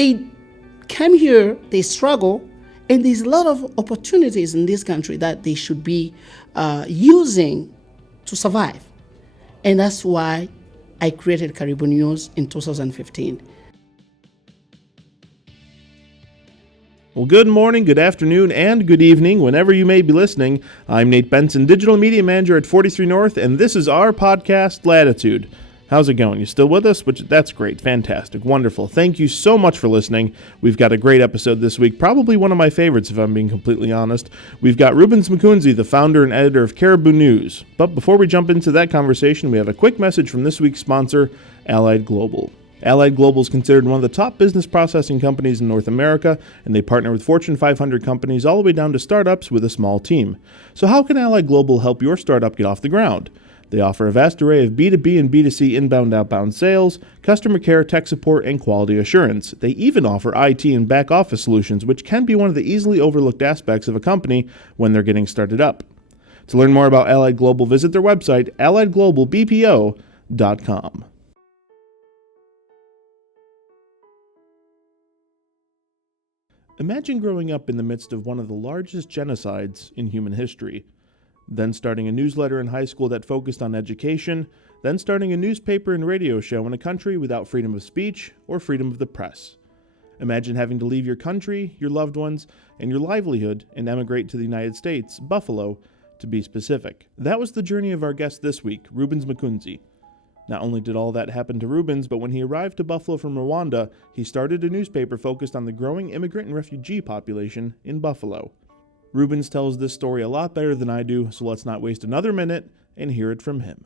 they came here, they struggle, and there's a lot of opportunities in this country that they should be using to survive. And that's why I created Caribou News in 2015. Well, good morning, good afternoon, and good evening, whenever you may be listening. I'm Nate Benson, Digital Media Manager at 43 North, and this is our podcast, Latitude. How's it going? You still with us? That's great. Fantastic. Wonderful. Thank you so much for listening. We've got a great episode this week, probably one of my favorites, if I'm being completely honest. We've got Rubens Mukunzi, the founder and editor of Caribou News. But before we jump into that conversation, we have a quick message from this week's sponsor, Allied Global. Allied Global is considered one of the top business processing companies in North America, and they partner with Fortune 500 companies all the way down to startups with a small team. So how can Allied Global help your startup get off the ground? They offer a vast array of B2B and B2C inbound-outbound sales, customer care, tech support, and quality assurance. They even offer IT and back-office solutions, which can be one of the easily overlooked aspects of a company when they're getting started up. To learn more about Allied Global, visit their website, alliedglobalbpo.com. Imagine growing up in the midst of one of the largest genocides in human history. Then starting a newsletter in high school that focused on education, then starting a newspaper and radio show in a country without freedom of speech or freedom of the press. Imagine having to leave your country, your loved ones, and your livelihood and emigrate to the United States, Buffalo, to be specific. That was the journey of our guest this week, Rubens Mukunzi. Not only did all that happen to Rubens, but when he arrived to Buffalo from Rwanda, he started a newspaper focused on the growing immigrant and refugee population in Buffalo. Rubens tells this story a lot better than I do, so let's not waste another minute and hear it from him.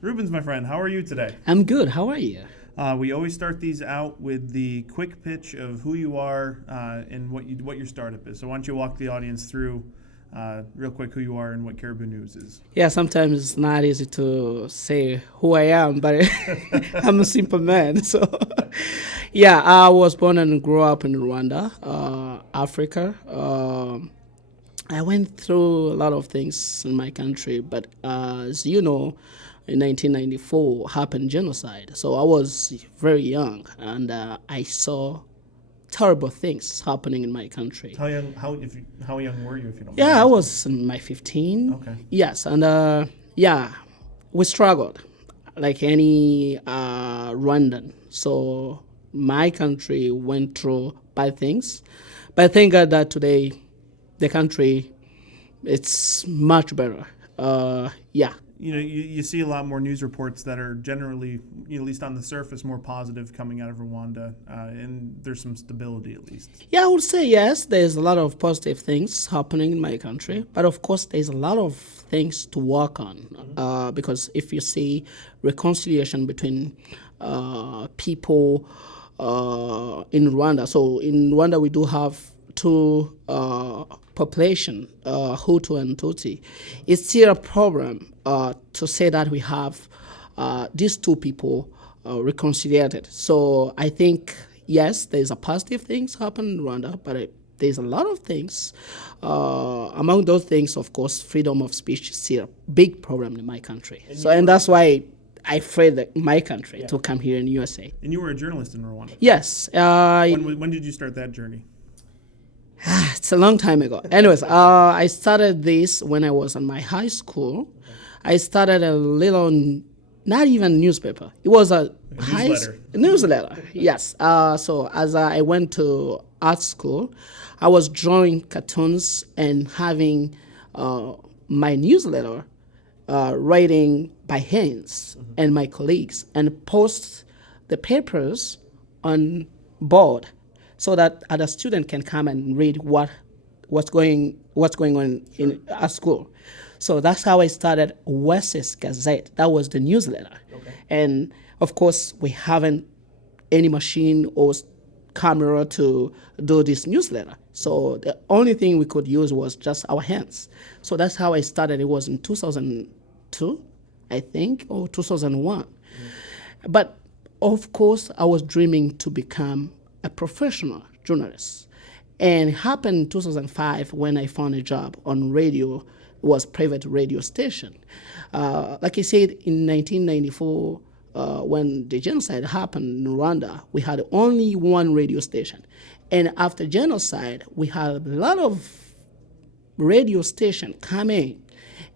Rubens, my friend, how are you today? I'm good. How are you? We always start these out with the quick pitch of who you are and what your startup is. So why don't you walk the audience through real quick who you are and what Caribou News is. Yeah, sometimes it's not easy to say who I am, but I'm a simple man. So, yeah, I was born and grew up in Rwanda, Africa. I went through a lot of things in my country, but as you know, in 1994 happened genocide. So I was very young, and I saw terrible things happening in my country. How young were you, if you don't mind? Yeah, I was in my 15. Okay. Yes, and we struggled like any Rwandan. So my country went through bad things, but thank God that today the country it's much better. You know, you see a lot more news reports that are generally, at least on the surface, more positive coming out of Rwanda, and there's some stability at least. Yeah, I would say yes, there's a lot of positive things happening in my country, but of course there's a lot of things to work on, because if you see reconciliation between people in Rwanda, so in Rwanda we do have two population, Hutu and Tutsi. It's still a problem to say that we have these two people reconciliated. So I think, yes, there's a positive things happen in Rwanda, but there's a lot of things. Among those things, of course, freedom of speech is still a big problem in my country. And that's why I fled my country to come here in USA. And you were a journalist in Rwanda? Yes. When did you start that journey? It's a long time ago. Anyways, I started this when I was in my high school. Okay. I started a little, not even newspaper. It was a newsletter. Yes. So as I went to art school, I was drawing cartoons and having my newsletter writing by hands and my colleagues and post the papers on board, so that other student can come and read what's going on in our school. So that's how I started Wes's Gazette. That was the newsletter. Okay. And of course, we haven't any machine or camera to do this newsletter. So the only thing we could use was just our hands. So that's how I started. It was in 2002, I think, or 2001. But of course, I was dreaming to become a professional journalist. And it happened in 2005 when I found a job on radio was private radio station. Like I said, in 1994, when the genocide happened in Rwanda, we had only one radio station. And after genocide, we had a lot of radio station coming.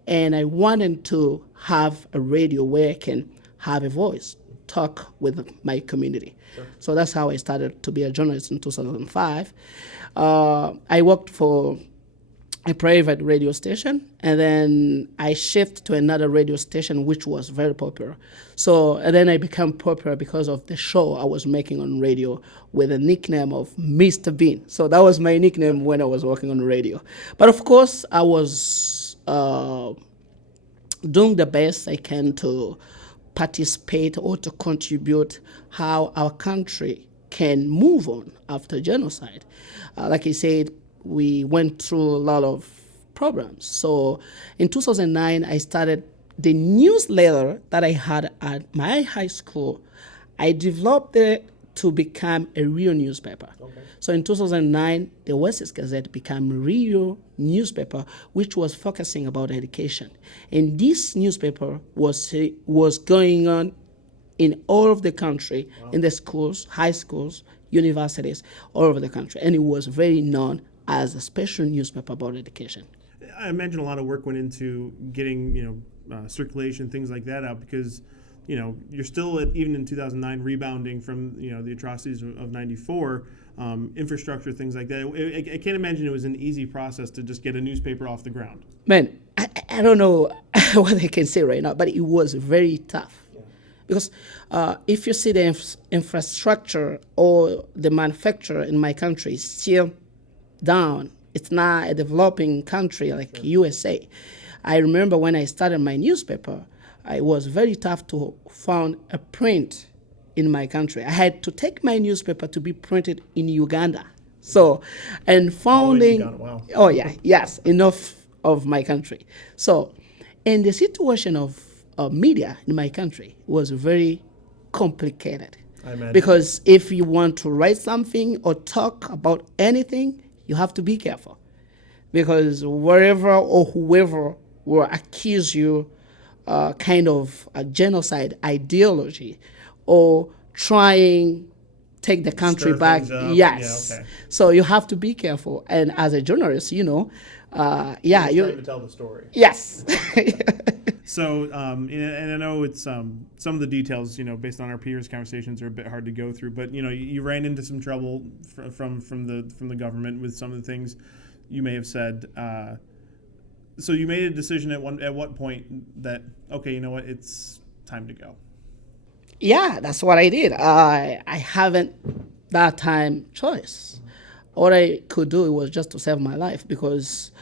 And I wanted to have a radio where I can have a voice, talk with my community. Sure. So that's how I started to be a journalist in 2005. I worked for a private radio station, and then I shifted to another radio station, which was very popular. So, and then I became popular because of the show I was making on radio with a nickname of Mr. Bean. So that was my nickname when I was working on radio. But of course, I was doing the best I can to participate or to contribute how our country can move on after genocide. Like I said, we went through a lot of problems. So in 2009, I started the newsletter that I had at my high school. I developed it to become a real newspaper. Okay. So in 2009, the West Gazette became a real newspaper, which was focusing about education. And this newspaper was going on in all of the country, wow, in the schools, high schools, universities, all over the country. And it was very known as a special newspaper about education. I imagine a lot of work went into getting, circulation, things like that out, because, you're still even in 2009 rebounding from, the atrocities of 94, infrastructure, things like that. I can't imagine it was an easy process to just get a newspaper off the ground. Man, I don't know what I can say right now, but it was very tough. Because if you see the infrastructure or the manufacturer in my country is still down, it's not a developing country like sure, USA. I remember when I started my newspaper, it was very tough to find a print in my country. I had to take my newspaper to be printed in Uganda. So, and founding, wow. Oh yeah, yes, enough of my country. So, and the situation of media in my country was very complicated. I imagine. Because if you want to write something or talk about anything, you have to be careful. Because wherever or whoever will accuse you kind of a genocide ideology or trying take the country back. Yes. Yeah, okay. So you have to be careful. And as a journalist, you're trying to tell the story. Yes. So, and I know it's some of the details, based on our peers' conversations, are a bit hard to go through. But you ran into some trouble from the government with some of the things you may have said. So you made a decision at what point that, okay, you know what, it's time to go. Yeah, that's what I did. I haven't that time choice. All I could do was just to save my life, because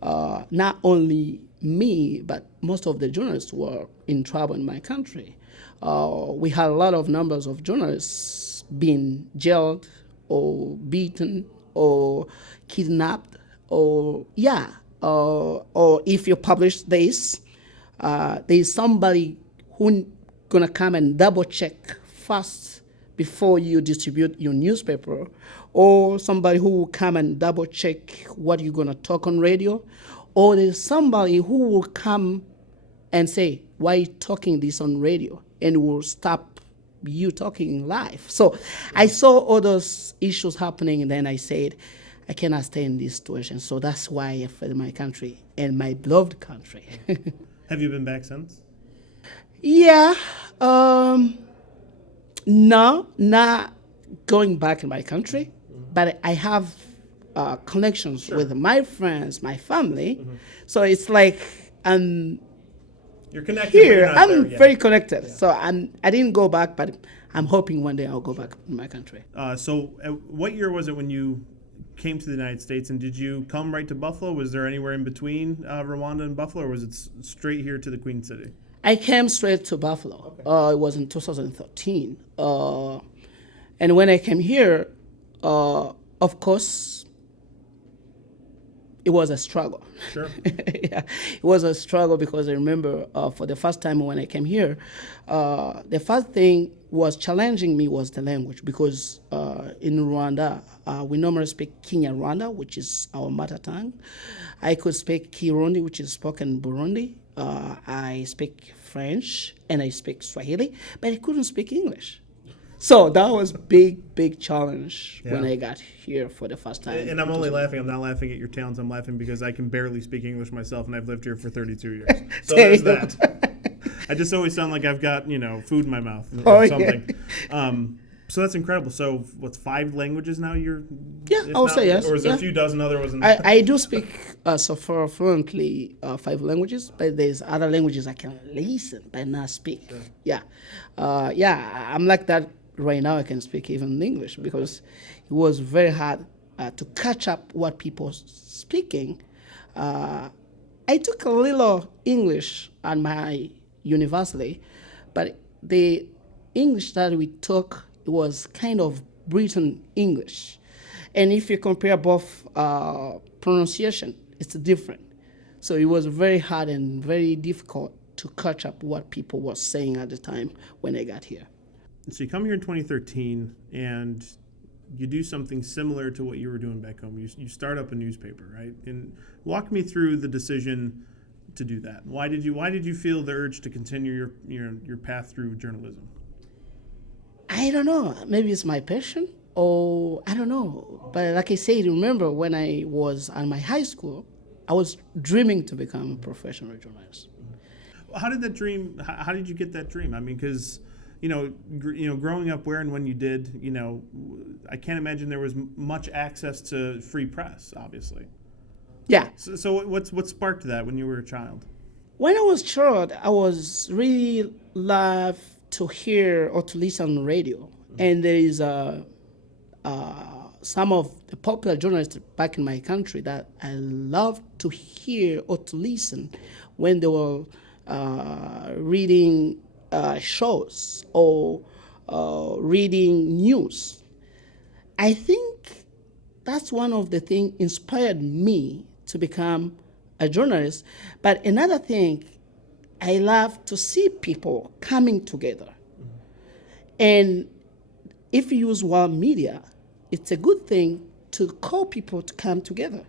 not only me, but most of the journalists were in trouble in my country. We had a lot of numbers of journalists being jailed or beaten or kidnapped or if you publish this, there's somebody who gonna come and double check first before you distribute your newspaper, or somebody who will come and double check what you're gonna talk on radio, or there's somebody who will come and say, why are you talking this on radio? And will stop you talking live. So I saw all those issues happening, and then I said, I cannot stay in this situation. So that's why I fled my country, and my beloved country. Have you been back since? Yeah. No, not going back in my country, but I have connections sure, with my friends, my family. Mm-hmm. So it's like you're connected here. I'm very connected. Yeah. So I didn't go back, but I'm hoping one day I'll go back in my country. So what year was it when you came to the United States, and did you come right to Buffalo? Was there anywhere in between Rwanda and Buffalo, or was it straight here to the Queen City? I came straight to Buffalo. Okay. It was in 2013. And when I came here, of course, it was a struggle. Sure. Yeah, it was a struggle, because I remember for the first time when I came here, the first thing was challenging me was the language because in Rwanda, we normally speak Kinyarwanda, which is our mother tongue. I could speak Kirundi, which is spoken in Burundi. I speak French and I speak Swahili, but I couldn't speak English. So that was big challenge when I got here for the first time. And I'm only laughing. I'm not laughing at your talents. I'm laughing because I can barely speak English myself, and I've lived here for 32 years. So there's that. I just always sound like I've got, food in my mouth or something. Yeah. So that's incredible. So what's 5 languages now? I'll say yes. Or is there a few dozen other ones? I do speak so far fluently 5 languages, but there's other languages I can listen but not speak. Sure. Yeah. I'm like that right now. I can speak even English because it was very hard to catch up what people speaking. I took a little English at my university, but the English that we took was kind of Britain English. And if you compare both pronunciation, it's different. So it was very hard and very difficult to catch up what people were saying at the time when I got here. So you come here in 2013 and you do something similar to what you were doing back home. You start up a newspaper, right? And walk me through the decision to do that. Why did you feel the urge to continue your path through journalism? I don't know. Maybe it's my passion, or I don't know. But like I said, remember when I was at my high school, I was dreaming to become a professional journalist. How did that dream? How did you get that dream? I mean, because growing up where and when you did, I can't imagine there was much access to free press, obviously. Yeah. So what sparked that when you were a child? When I was a child, I was really love to hear or to listen on radio. Mm-hmm. And there is some of the popular journalists back in my country that I loved to hear or to listen when they were reading shows or reading news. I think that's one of the things inspired me to become a journalist. But another thing, I love to see people coming together. Mm-hmm. And if you use world media, it's a good thing to call people to come together.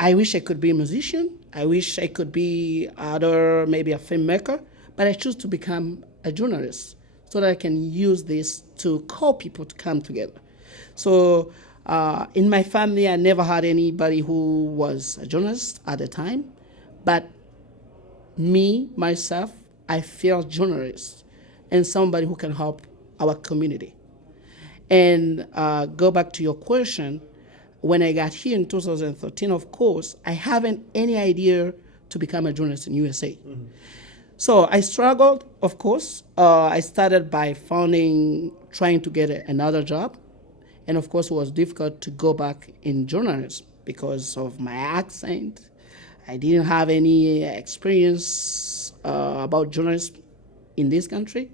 I wish I could be a musician. I wish I could be maybe a filmmaker, but I choose to become a journalist so that I can use this to call people to come together. So in my family, I never had anybody who was a journalist at the time, but myself, I feel journalist and somebody who can help our community. And go back to your question, when I got here in 2013, of course, I haven't any idea to become a journalist in USA. Mm-hmm. So I struggled, of course. I started by trying to get another job. And of course, it was difficult to go back in journalism because of my accent. I didn't have any experience about journalism in this country.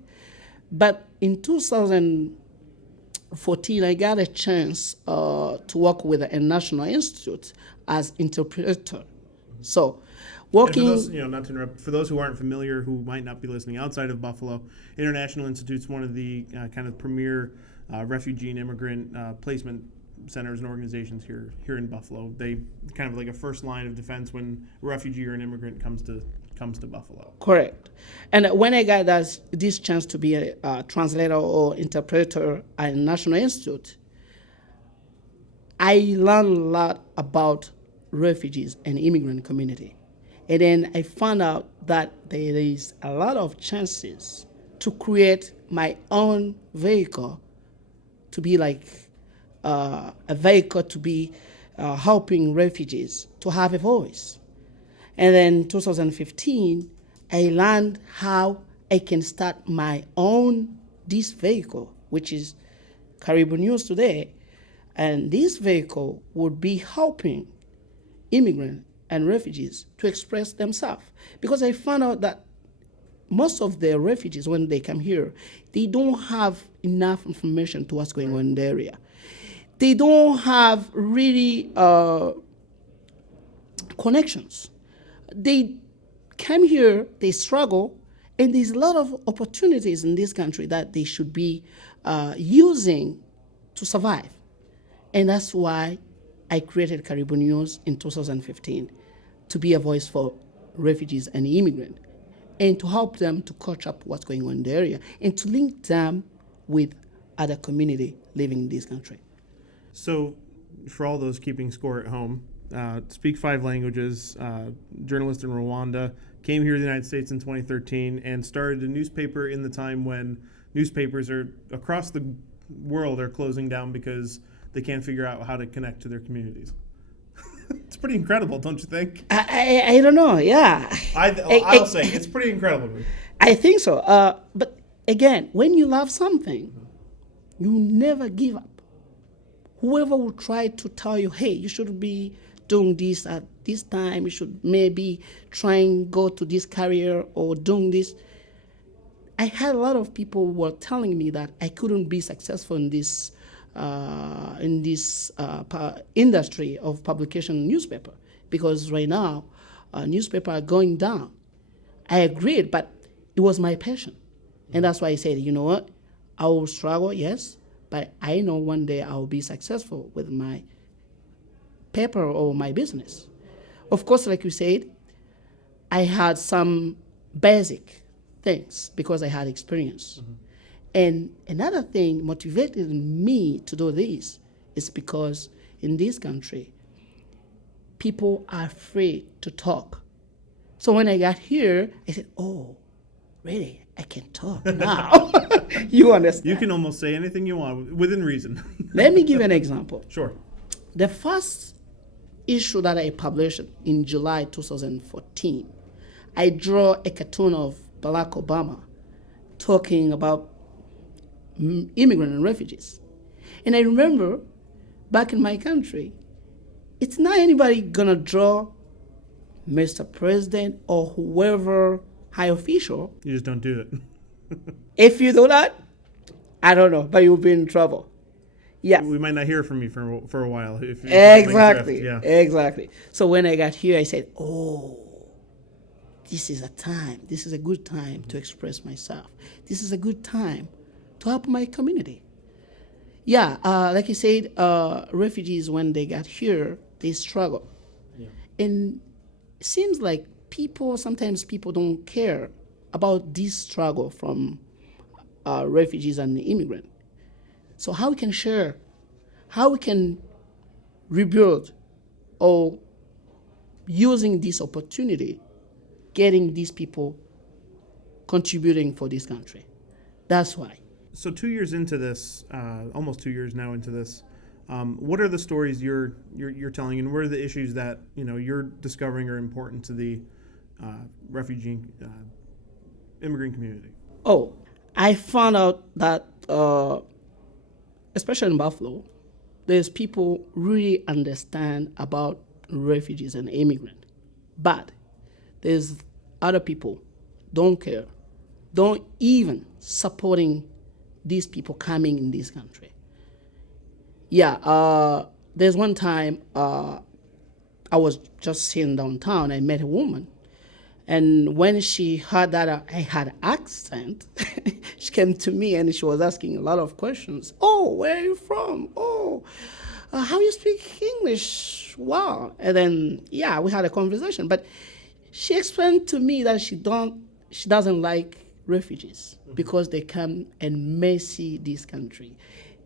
But in 2014, I got a chance to work with a national institute as interpreter. So, working. And for those, not to interrupt, for those who aren't familiar, who might not be listening outside of Buffalo, International Institute's one of the kind of premier refugee and immigrant placement centers and organizations here in Buffalo. They kind of like a first line of defense when a refugee or an immigrant comes to Buffalo. Correct. And when I got this chance to be a translator or interpreter at National Institute, I learned a lot about refugees and immigrant community. And then I found out that there is a lot of chances to create my own vehicle to be like a vehicle to be helping refugees to have a voice. And then 2015, I learned how I can start my own this vehicle, which is Caribou News Today. And this vehicle would be helping immigrants and refugees to express themselves. Because I found out that most of the refugees, when they come here, they don't have enough information to what's going on in the area. They don't have really connections. They come here, they struggle, And there's a lot of opportunities in this country that they should be using to survive. And that's why I created Caribou News in 2015 to be a voice for refugees and immigrants and to help them to catch up what's going on in the area and to link them with other community living in this country. So, for all those keeping score at home, speak 5 languages, journalist in Rwanda, came here to the United States in 2013 and started a newspaper in the time when newspapers are across the world are closing down because they can't figure out how to connect to their communities. It's pretty incredible, don't you think? I don't know, yeah. I'll say it's pretty incredible. I think so. But again, when you love something, you never give up. Whoever will try to tell you, hey, you should be doing this at this time, you should maybe try and go to this career or doing this. I had a lot of people who were telling me that I couldn't be successful in this industry of publication newspaper because right now newspaper are going down. I agreed, but it was my passion. And that's why I said, you know what, I will struggle, yes, but I know one day I will be successful with my paper or my business. Of course, like you said, I had some basic things because I had experience. Mm-hmm. And another thing motivated me to do this is because in this country, people are afraid to talk. So when I got here, I said, oh, really? I can talk now. You understand? You can almost say anything you want within reason. Let me give you an example. Sure. The first issue that I published in July 2014, I draw a cartoon of Barack Obama talking about immigrants and refugees. And I remember back in my country, it's not anybody gonna draw Mr. President or whoever high official. You just don't do it. If you do that, I don't know, but you'll be in trouble. Yeah. We might not hear from you for a while. If exactly. Yeah. Exactly. So when I got here, I said, oh, this is a time. This is a good time to express myself. This is a good time to help my community. Yeah, like you said, refugees, when they got here, they struggle. Yeah. And it seems like sometimes people don't care about this struggle from refugees and immigrants. So how we can share, how we can rebuild, or using this opportunity, getting these people contributing for this country. That's why. So 2 years into this, almost 2 years now into this, what are the stories you're telling, and what are the issues that you're discovering are important to the refugee immigrant community? Oh, I found out that especially in Buffalo, there's people really understand about refugees and immigrants, but there's other people don't care, don't even supporting these people coming in this country. Yeah, there's one time I was just sitting downtown. I met a woman, and when she heard that I had accent, she came to me and she was asking a lot of questions. Oh, where are you from? Oh, how you speak English? Wow. And then, yeah, we had a conversation. But she explained to me that she doesn't like refugees because they come and messy this country.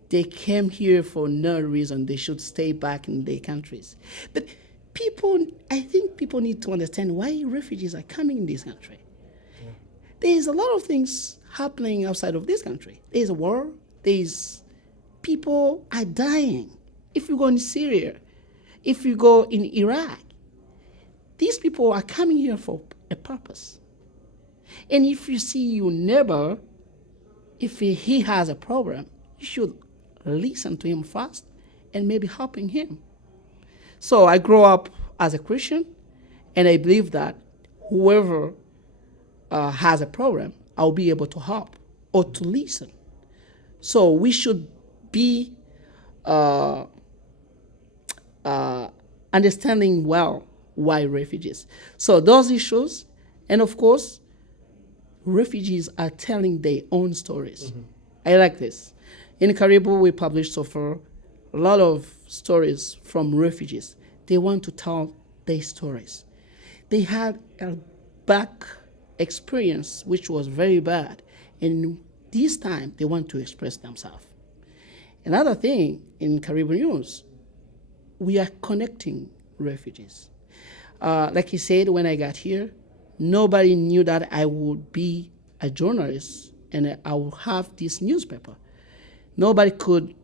They came here for no reason. They should stay back in their countries. But I think people need to understand why refugees are coming in this country. Yeah. There's a lot of things happening outside of this country. There's a war. People are dying. If you go in Syria, if you go in Iraq, these people are coming here for a purpose. And if you see your neighbor, if he has a problem, you should listen to him first and maybe helping him. So I grew up as a Christian, and I believe that whoever has a problem, I'll be able to help or to listen. So we should be understanding well why refugees. So those issues, and of course, refugees are telling their own stories. I like this. In Caribou, we published so far a lot of stories from refugees. They want to tell their stories. They had a back experience which was very bad, and this time they want to express themselves. Another thing in Caribou News, we are connecting refugees. Like he said, when I got here, nobody knew that I would be a journalist and I would have this newspaper. Nobody could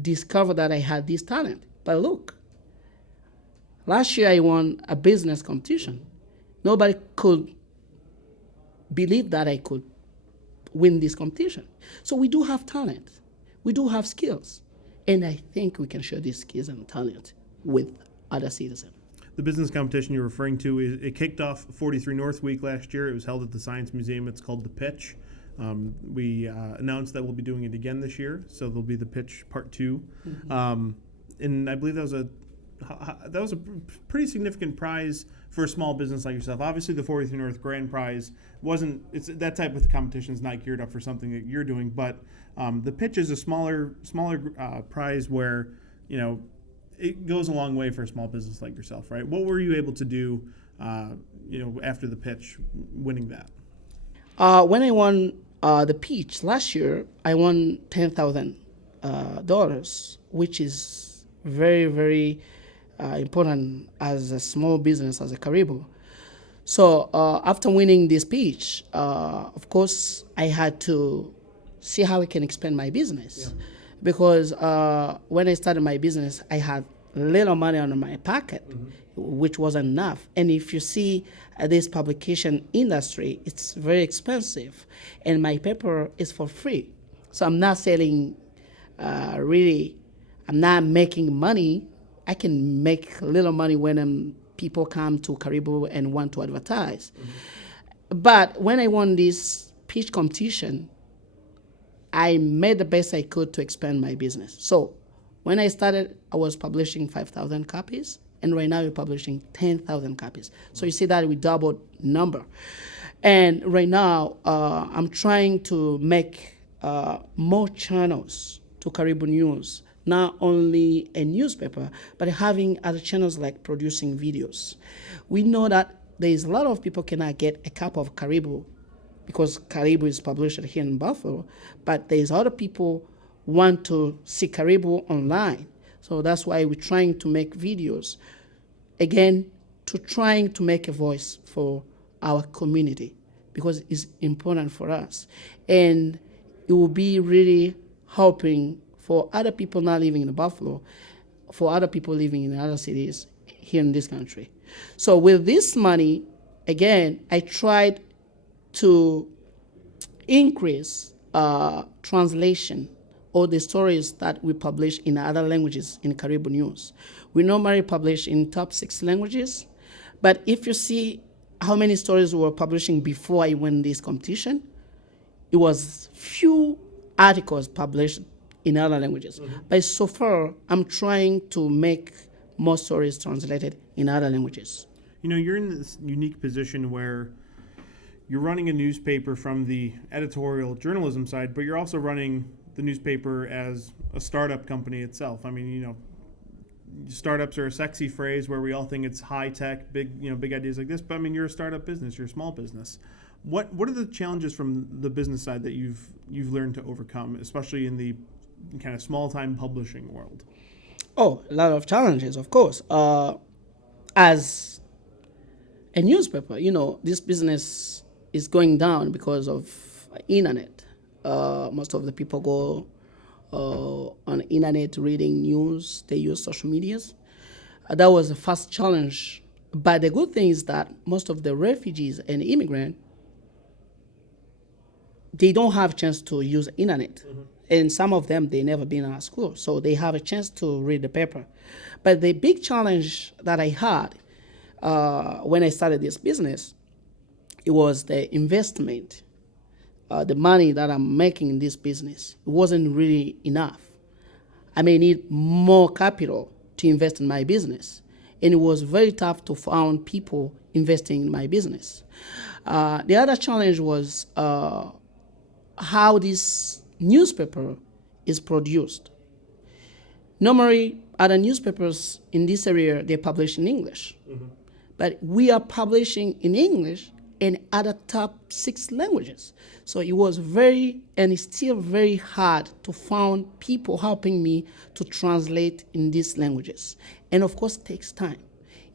discover that I had this talent. But look, last year I won a business competition. Nobody could believe that I could win this competition. So we do have talent. We do have skills. And I think we can share these skills and talent with other citizens. The business competition you're referring to, it kicked off 43 North Week last year. It was held at the Science Museum. It's called The Pitch. We announced that we'll be doing it again this year, so there'll be The Pitch Part 2. And I believe that was a pretty significant prize for a small business like yourself. Obviously, the 43 North Grand Prize it's that type of competition is not geared up for something that you're doing, but The Pitch is a smaller prize where, it goes a long way for a small business like yourself, right? What were you able to do, after The Pitch, winning that? When I won the pitch last year, I won $10,000, which is very, very important as a small business, as a Caribou. So after winning this pitch, of course, I had to see how I can expand my business. Yeah. Because when I started my business, I had little money on my pocket, which wasn't enough. And if you see this publication industry, it's very expensive. And my paper is for free. So I'm not selling, I'm not making money. I can make little money when people come to Caribou and want to advertise. But when I won this pitch competition, I made the best I could to expand my business. So when I started, I was publishing 5,000 copies, and right now we're publishing 10,000 copies. So you see that we doubled number. And right now, I'm trying to make more channels to Caribou News, not only a newspaper, but having other channels like producing videos. We know that there is a lot of people cannot get a cup of Caribou because Caribou is published here in Buffalo, but there's other people want to see Caribou online. So that's why we're trying to make videos, again, trying to make a voice for our community because it's important for us. And it will be really helping for other people not living in Buffalo, for other people living in other cities here in this country. So with this money, again, I tried to increase translation or the stories that we publish in other languages in Caribou News. We normally publish in top 6 languages, but if you see how many stories we were publishing before I won this competition, it was few articles published in other languages. But so far, I'm trying to make more stories translated in other languages. You're in this unique position where you're running a newspaper from the editorial journalism side, but you're also running the newspaper as a startup company itself. I mean, startups are a sexy phrase where we all think it's high tech, big ideas like this. But I mean, you're a startup business, you're a small business. What are the challenges from the business side that you've learned to overcome, especially in the kind of small time publishing world? Oh, a lot of challenges, of course. As a newspaper, this business is going down because of internet. Most of the people go on internet reading news. They use social medias. That was the first challenge. But the good thing is that most of the refugees and immigrants, they don't have a chance to use internet. And some of them, they never been at school, so they have a chance to read the paper. But the big challenge that I had when I started this business, it was the investment. The money that I'm making in this business, it wasn't really enough. I may need more capital to invest in my business. and it was very tough to find people investing in my business. The other challenge was how this newspaper is produced. Normally, other newspapers in this area, they publish in English. But we are publishing in English in other top 6 languages. So it was and it's still very hard to find people helping me to translate in these languages. And of course, it takes time.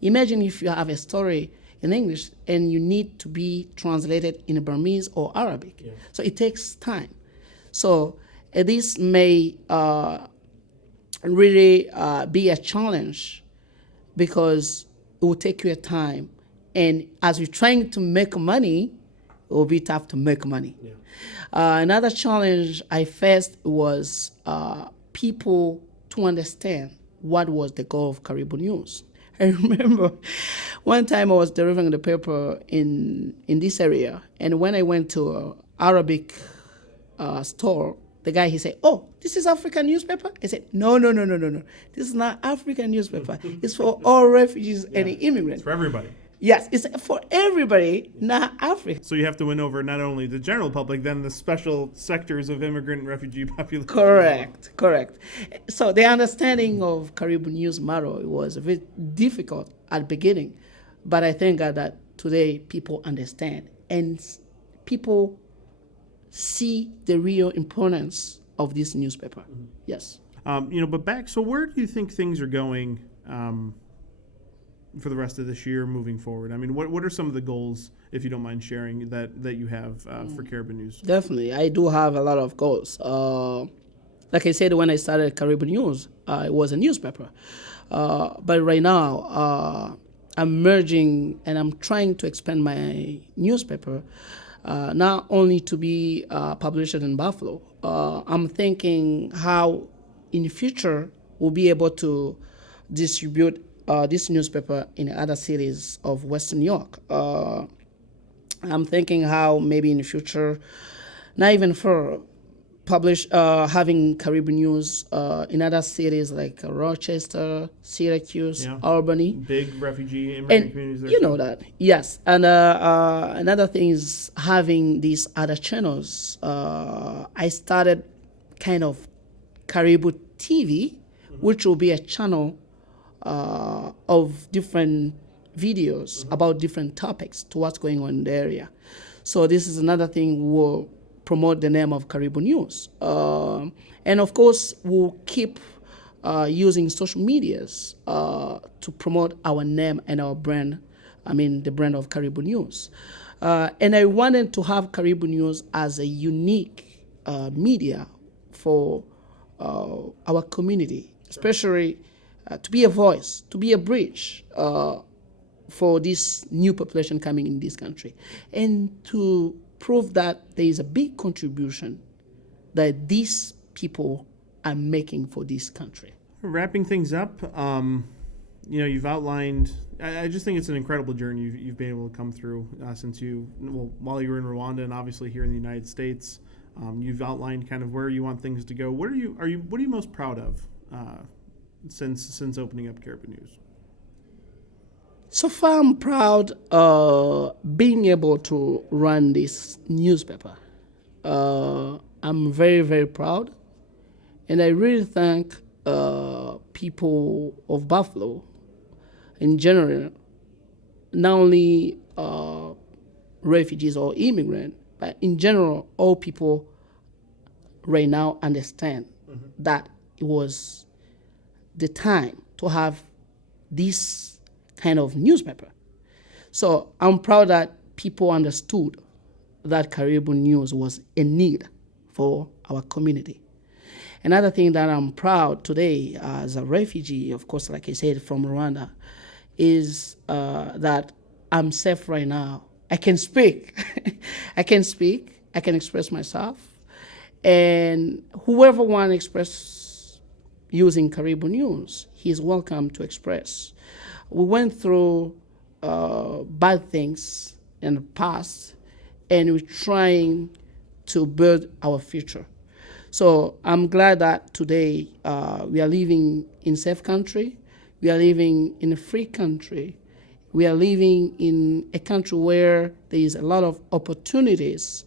Imagine if you have a story in English and you need to be translated in Burmese or Arabic. Yeah. So it takes time. So this may really be a challenge because it will take you a time. And as we're trying to make money, it will be tough to make money. Yeah. Another challenge I faced was people to understand what was the goal of Caribou News. I remember one time I was delivering the paper in this area, and when I went to an Arabic store, the guy, he said, "Oh, this is African newspaper?" I said, No. This is not African newspaper. It's for all refugees and immigrants. It's for everybody. Yes, it's for everybody, not Africa. So you have to win over not only the general public, then the special sectors of immigrant and refugee population. Correct. So the understanding of Caribou News model was a bit difficult at the beginning, but I think that today people understand and people see the real importance of this newspaper. Mm-hmm. Yes. But back, so where do you think things are going for the rest of this year moving forward? I mean, what are some of the goals, if you don't mind sharing, that you have for Caribou News? Definitely. I do have a lot of goals. Like I said, when I started Caribou News, it was a newspaper. But right now, I'm merging and I'm trying to expand my newspaper, not only to be published in Buffalo. I'm thinking how in the future we'll be able to distribute this newspaper in other cities of Western New York. I'm thinking how maybe in the future, not even for having Caribou News in other cities like Rochester, Syracuse, Albany. Big refugee immigrant communities there. You know that, yes. And another thing is having these other channels. I started kind of Caribou TV, which will be a channel of different videos about different topics to what's going on in the area. So this is another thing we'll promote the name of Caribou News. And of course, we'll keep using social medias to promote our name and our brand, the brand of Caribou News. And I wanted to have Caribou News as a unique media for our community, especially to be a voice, to be a bridge for this new population coming in this country, and to prove that there is a big contribution that these people are making for this country. Wrapping things up, you've outlined, I just think it's an incredible journey you've been able to come through while you were in Rwanda and obviously here in the United States. You've outlined kind of where you want things to go. What are you most proud of since opening up Caribou News? So far, I'm proud being able to run this newspaper. I'm very, very proud. And I really thank people of Buffalo in general, not only refugees or immigrants, but in general, all people right now understand that it was the time to have this kind of newspaper. So I'm proud that people understood that Caribou News was a need for our community. Another thing that I'm proud today as a refugee, of course, like I said, from Rwanda, is that I'm safe right now. I can speak. I can express myself. And whoever wants to express using Caribou News, he's welcome to express. We went through bad things in the past, and we're trying to build our future. So I'm glad that today we are living in safe country. We are living in a free country. We are living in a country where there is a lot of opportunities,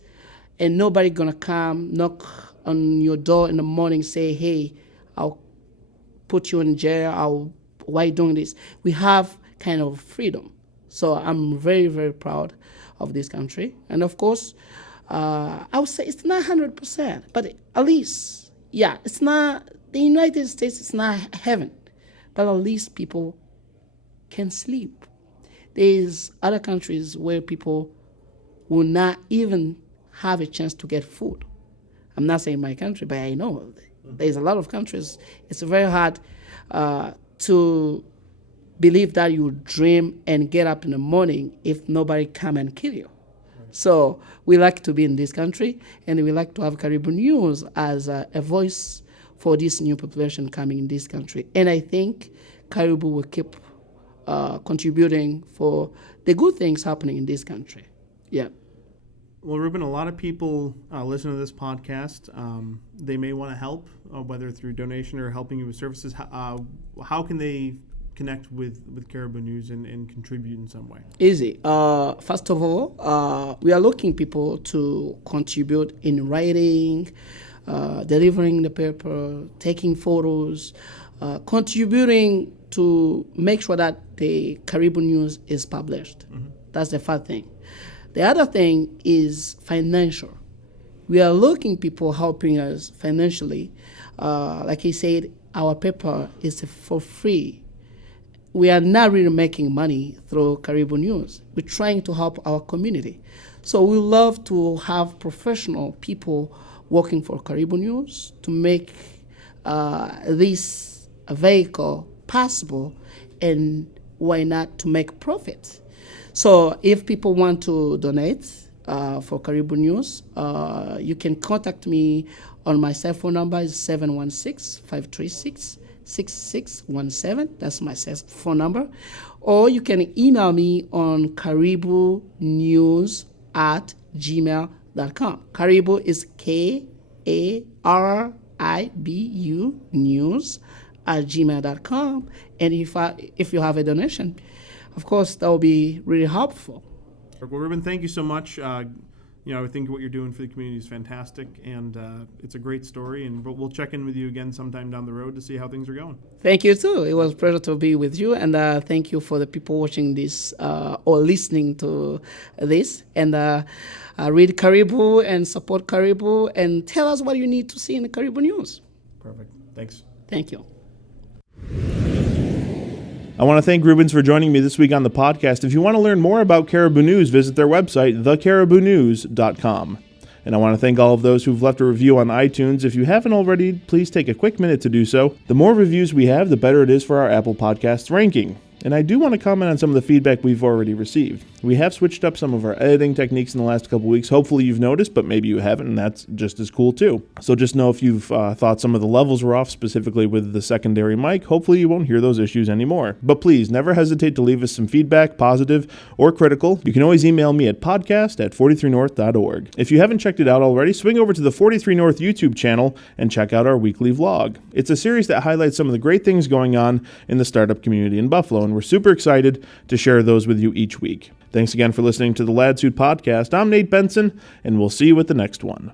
and nobody gonna come knock on your door in the morning, say, "Hey, I'll put you in jail. Why you doing this?" We have kind of freedom. So I'm very, very proud of this country. And of course, I would say it's not 100%, but at least, yeah, it's not, the United States is not heaven, but at least people can sleep. There's other countries where people will not even have a chance to get food. I'm not saying my country, but I know there's a lot of countries. It's very hard to believe that you dream and get up in the morning if nobody come and kill you. So we like to be in this country, and we like to have Caribou News as a voice for this new population coming in this country. And I think Caribou will keep contributing for the good things happening in this country. Yeah. Well, Ruben, a lot of people listen to this podcast. They may want to help, whether through donation or helping you with services. How can they connect with Caribou News and contribute in some way? Easy. First of all, we are looking people to contribute in writing, delivering the paper, taking photos, contributing to make sure that the Caribou News is published. Mm-hmm. That's the first thing. The other thing is financial. We are looking people helping us financially. Like he said, our paper is for free. We are not really making money through Caribou News. We're trying to help our community. So we love to have professional people working for Caribou News to make this vehicle possible, and why not to make profit. So if people want to donate for Caribou News, you can contact me on my cell phone number is 716-536-6617. That's my cell phone number. Or you can email me on caribounews@gmail.com. Caribou is KARIBU news@gmail.com. And if you have a donation, of course, that will be really helpful. Well, Ruben, thank you so much. I think what you're doing for the community is fantastic, and it's a great story, and we'll check in with you again sometime down the road to see how things are going. Thank you, too. It was a pleasure to be with you, and thank you for the people watching this or listening to this. And read Caribou and support Caribou, and tell us what you need to see in the Caribou News. Perfect. Thanks. Thank you. I want to thank Rubens for joining me this week on the podcast. If you want to learn more about Caribou News, visit their website, thecaribounews.com. And I want to thank all of those who've left a review on iTunes. If you haven't already, please take a quick minute to do so. The more reviews we have, the better it is for our Apple Podcasts ranking. And I do want to comment on some of the feedback we've already received. We have switched up some of our editing techniques in the last couple weeks. Hopefully you've noticed, but maybe you haven't, and that's just as cool too. So just know if you've thought some of the levels were off, specifically with the secondary mic, hopefully you won't hear those issues anymore. But please, never hesitate to leave us some feedback, positive or critical. You can always email me at podcast@43north.org. If you haven't checked it out already, swing over to the 43 North YouTube channel and check out our weekly vlog. It's a series that highlights some of the great things going on in the startup community in Buffalo, and we're super excited to share those with you each week. Thanks again for listening to the Latitude Podcast. I'm Nate Benson, and we'll see you at the next one.